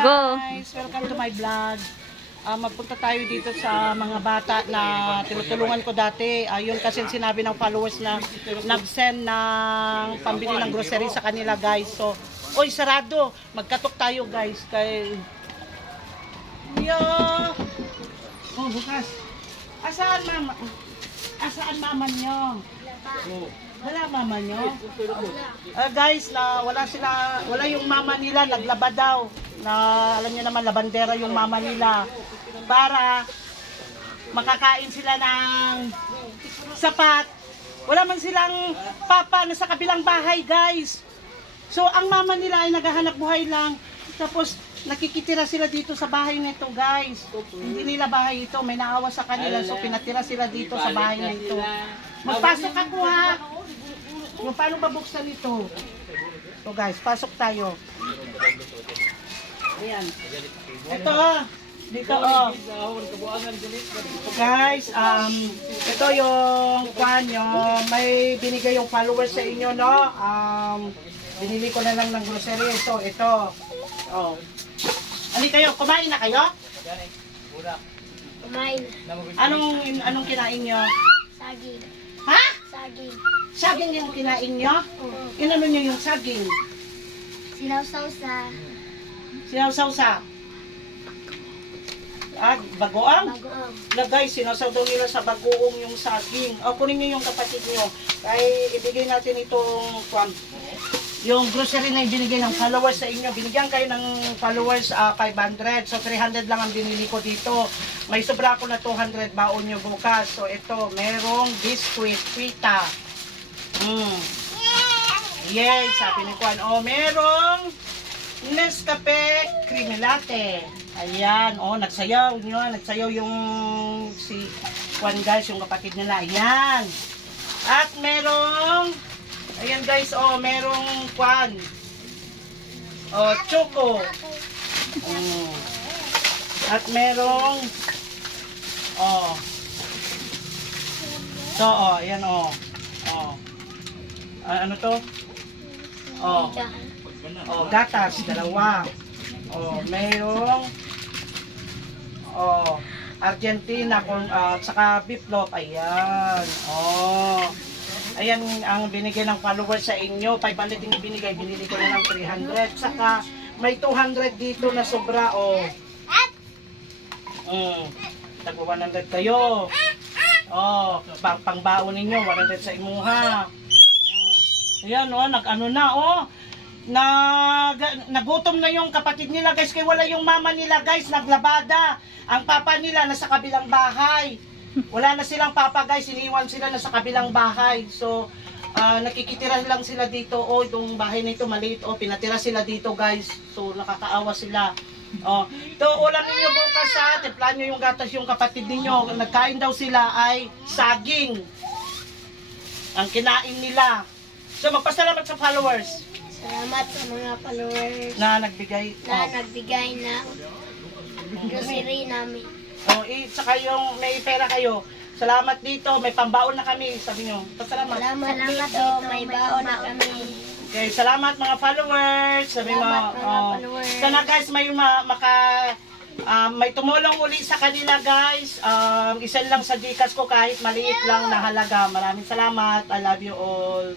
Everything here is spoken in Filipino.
guys! Welcome to my vlog. Magpunta tayo dito sa mga bata na tinutulungan ko dati. Yun kasi sinabi ng followers na nag-send ng pambili ng grocery sa kanila guys. So, oy sarado! Magkatok tayo guys. Kay... Yo! Oh, bukas. Asaan mama? Asaan mama nyo? Wala mama nyo? Guys, na wala yung mama nila, naglaba daw. Na alam niyo naman, labandera yung mama nila. Para makakain sila ng sapat. Wala man silang papa na sa kabilang bahay, guys. So, ang mama nila ay naghahanap buhay lang. Tapos, nakikitira sila dito sa bahay nito, guys. Hindi nila bahay ito, may naawa sa kanila. So, pinatira sila dito sa bahay nito. Magpasok ako, ha? Yung paano babuksan ito? So guys, pasok tayo. Ayan. Ito dito guys, ito yung kwan yung may binigay yung followers sa inyo, no? Binili ko na lang ng grocery. Ito. Oh. Ali kayo, kumain na kayo? Kumain. Anong kinain nyo? Saging. Ha? Saging. Saging yung kinain nyo? Inano nyo yung saging? Sinawsaw sa Sinawsaw sa? Bagoong? bagoong. Na guys, sinawsaw daw nila sa bagoong yung saging. Kunin nyo yung kapatid nyo. Kaya ibigay natin itong yung grocery na ibinigay ng followers sa inyo. Binigyan kayo ng followers 500. So 300 lang ang binili ko dito. May sobra ko na 200 baon nyo bukas. So ito, merong biscuit, pita. Yes, sabi ni Juan. Merong Nescafe Creamy Latte. Ayan, nagsayaw nyo. Nagsayaw yung si Juan guys, yung kapatid nila. Ayan. At merong, ayan guys, merong Juan. Choco. At merong, ayan, ano to? Gatas, dalawa. Mayroong Argentina saka beef loaf. Ayan. Ayan ang binigay ng followers sa inyo. 500 yung binigay, binili ko na ng 300. Saka may 200 dito na sobra. Tagpo 100 kayo. Pangbaon ninyo, 100 sa imuha. Ayan, nagutom na yung kapatid nila guys, kaya wala yung mama nila guys, naglabada. Ang papa nila nasa kabilang bahay. Wala na silang papa guys, iniwan sila na sa kabilang bahay. So, nakikitira lang sila dito. Itong bahay na ito maliit. Pinatira sila dito guys. So, nakakaawa sila. Ito, ulam ninyo bukas ha. Tiplan nyo yung gatas yung kapatid ninyo. Nagkain daw sila ay saging. Ang kinain nila. So, magpasalamat sa followers. Salamat sa mga followers Na nagbigay. nagbigay na grocery namin. Saka yung may pera kayo. Salamat dito. May pambaon na kami. Sabi nyo. Pasalamat. Salamat dito, may baon na kami. Okay, salamat mga followers. Sabi mo. Salamat mga followers. Sana guys, may tumulong uli sa kanila guys. Isa lang sa Gcash ko kahit maliit lang na halaga. Maraming salamat. I love you all.